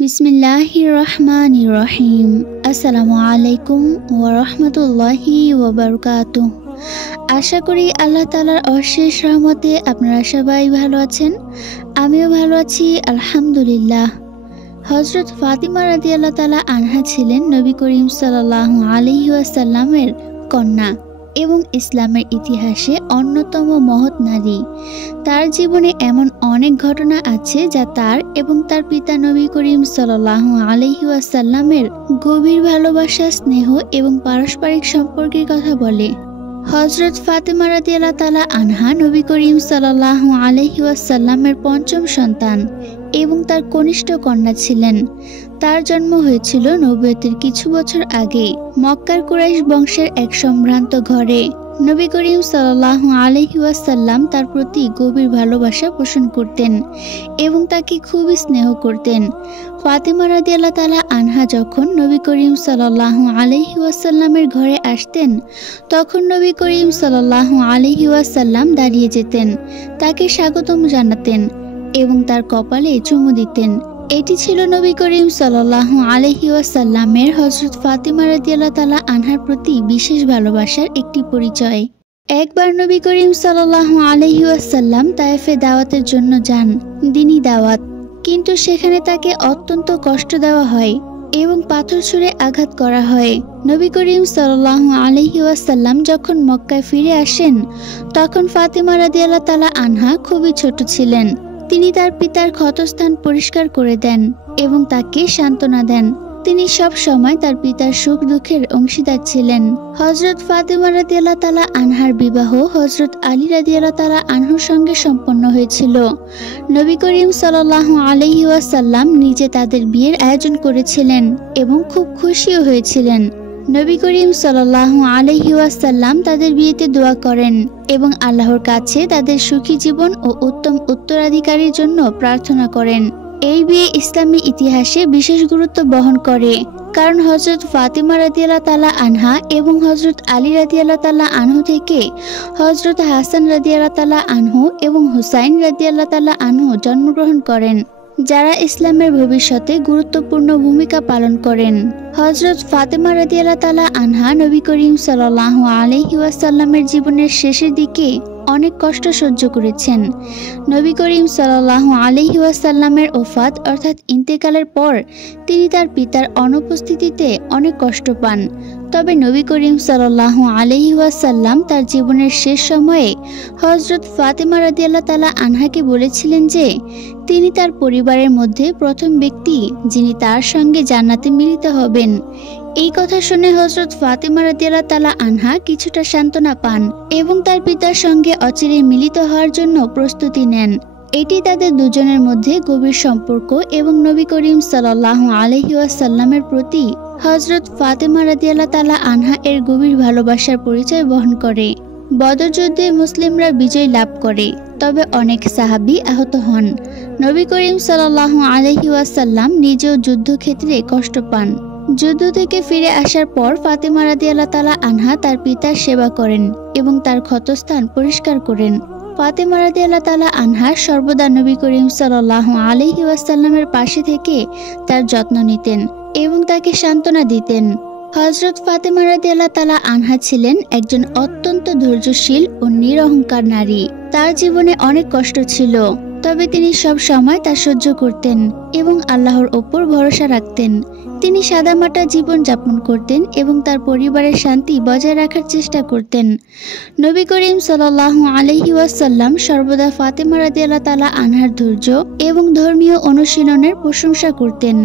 বিসমিল্লাহির রহমানির রহিম। আসসালামু আলাইকুম ওয়া রাহমাতুল্লাহি ওয়া বারাকাতুহু। আশা করি আল্লাহ তাআলার অশেষ রহমতে আপনারা সবাই ভালো আছেন। আমিও ভালো আছি আলহামদুলিল্লাহ। হযরত ফাতিমা রাদিয়াল্লাহু তাআলা আনহা ছিলেন নবী করিম সাল্লাল্লাহু আলাইহি ওয়াসাল্লামের কন্যা এবং ইসলামের ইতিহাসে অন্যতম মহৎ নারী। তার জীবনে এমন অনেক ঘটনা আছে যা তার এবং তার পিতা নবী করিম সাল্লাল্লাহু আলাইহি ওয়াসাল্লামের গভীর ভালোবাসা, স্নেহ এবং পারস্পরিক সম্পর্কের কথা বলে। হযরত ফাতিমা রাদিয়াল্লাহু তাআলা আনহা নবী করিম সাল্লাল্লাহু আলাইহি ওয়াসাল্লামের পঞ্চম সন্তান এবং তার কনিষ্ঠ কন্যা ছিলেন। তার জন্ম হয়েছিল নবুয়তের কিছু বছর আগে মক্কার কুরাইশ বংশের এক সম্ভ্রান্ত ঘরে। নবী করিম সাল্লাল্লাহু আলাইহি ওয়াসাল্লাম তার প্রতি গভীর ভালোবাসা পোষণ করতেন এবং তাকে খুবই স্নেহ করতেন। ফাতিমা রাদিয়াল্লাহু তাআলা আনহা যখন নবী করিম সাল্লাল্লাহু আলাইহি ওয়াসাল্লামের ঘরে আসতেন, তখন নবী করিম সাল্লাল্লাহু আলাইহি ওয়াসাল্লাম দাঁড়িয়ে যেতেন, তাকে স্বাগতম জানাতেন এবং তার কপালে চুমু দিতেন। এটি ছিল নবী করিম সাল্লাল্লাহু আলাইহি ওয়াসাল্লামের হযরত ফাতিমা রাদিয়াল্লাহু তাআলা আনহার প্রতি বিশেষ ভালোবাসার একটি পরিচয়। একবার নবী করিম সাল্লাল্লাহু আলাইহি ওয়াসাল্লাম তায়েফে দাওয়াতের জন্য যান, দ্বীনি দাওয়াত। কিন্তু সেখানে তাকে অত্যন্ত কষ্ট দেওয়া হয় এবং পাথর ছুঁড়ে আঘাত করা হয়। নবী করিম সাল্লাল্লাহু আলাইহি ওয়াসাল্লাম যখন মক্কায় ফিরে আসেন, তখন ফাতিমা রাদিয়াল্লাহু তাআলা আনহা খুবই ছোট ছিলেন। তিনি তার পিতার ক্ষতস্থান পরিষ্কার করে দেন এবং তাকে সান্ত্বনা দেন। তিনি সব সময় তার পিতার সুখ দুঃখের অংশীদার ছিলেন। হযরত ফাতিমা রাদিয়াল্লাহু তাআলা আনহার বিবাহ হযরত আলী রাদিয়াল্লাহু তাআলা আনহুর সঙ্গে সম্পন্ন হয়েছিল। নবী করিম সাল্লাল্লাহু আলাইহি ওয়াসাল্লাম নিজে তাদের বিয়ের আয়োজন করেছিলেন এবং খুব খুশিও হয়েছিলেন। নবী করিম সাল্লাল্লাহু আলাইহি ওয়াসাল্লাম তাদের বিয়েতে দোয়া করেন এবং আল্লাহর কাছে তাদের সুখী জীবন ও উত্তম উত্তরাধিকারীর জন্য প্রার্থনা করেন। এই বিয়ে ইসলামী ইতিহাসে বিশেষ গুরুত্ব বহন করে, কারণ হযরত ফাতিমা রাদিয়াল্লাহু তাআলা আনহা এবং হযরত আলী রাদিয়াল্লাহু তাআলা আনহু থেকে হযরত হাসান রাদিয়াল্লাহু তাআলা আনহু এবং হুসাইন রাদিয়াল্লাহু তাআলা আনহু জন্মগ্রহণ করেন, যারা ইসলামের ভবিষ্যতে গুরুত্বপূর্ণ ভূমিকা পালন করেন। হযরত ফাতিমা রাদিয়াল্লাহু তাআলা আনহা নবী করিম সাল্লাল্লাহু আলাইহি ওয়াসাল্লামের জীবনের শেষের দিকে অনেক কষ্ট সহ্য করেছেন। নবী করিম সাল্লাল্লাহু আলাইহি ওয়াসাল্লামের ওফাত অর্থাৎ ইন্তেকালের পর তিনি তার পিতার অনুপস্থিতিতে অনেক কষ্ট পান। তবে নবী করিম সাল্লাল্লাহু আলাইহি ওয়াসাল্লাম তার জীবনের শেষ সময়ে হযরত ফাতিমা রাদিয়াল্লাহু তাআলা আনহাকে বলেছিলেন যে তিনি তার পরিবারের মধ্যে প্রথম ব্যক্তি যিনি তার সঙ্গে জান্নাতে মিলিত হবেন। এই কথা শুনে হযরত ফাতিমা রাদিয়াল্লাহু তাআলা আনহা কিছুটা সান্ত্বনা পান এবং তার পিতার সঙ্গে অচিরে মিলিত হওয়ার জন্য প্রস্তুতি নেন। এটি তাদের দুজনের মধ্যে গভীর সম্পর্ক এবং নবী করিম সাল্লাল্লাহু আলাইহি ওয়াসাল্লামের প্রতি হযরত ফাতিমা রাদিয়াল্লাহু তাআলা আনহা এর গভীর ভালোবাসার পরিচয় বহন করে। বদর যুদ্ধে মুসলিমরা বিজয় লাভ করে, তবে অনেক সাহাবী আহত হন। নবী করিম সাল্লাল্লাহু আলাইহি ওয়াসাল্লাম নিজেও যুদ্ধক্ষেত্রে কষ্ট পান। যুদ্ধ থেকে ফিরে আসার পর ফাতিমা রাদিয়াল্লাহু তাআলা আনহা তার পিতার সেবা করেন এবং তার ক্ষতস্থান পরিষ্কার করেন। ফাতিমা রাদিয়াল্লাহু তাআলা আনহা সর্বদা নবী করিম সাল্লাল্লাহু আলাইহি ওয়াসাল্লামের পাশে থেকে তার যত্ন নিতেন এবং তাকে সান্ত্বনা দিতেন। হযরত ফাতিমা রাদিয়াল্লাহু তাআলা আনহা ছিলেন একজন অত্যন্ত ধৈর্যশীল ও নিরহংকার নারী। তার জীবনে অনেক কষ্ট ছিল, তবে তিনি সব সময় তা সহ্য করতেন এবং আল্লাহর ওপর ভরসা রাখতেন। তিনি সাদামাটা জীবন যাপন করতেন এবং তার পরিবারের শান্তি বজায় রাখার চেষ্টা করতেন। নবী করিম সাল্লাল্লাহু আলাইহি ওয়াসাল্লাম সর্বদা ফাতিমা রাদিয়াল্লাহু তাআলা আনহার ধৈর্য এবং ধর্মীয় অনুশীলনের প্রশংসা করতেন।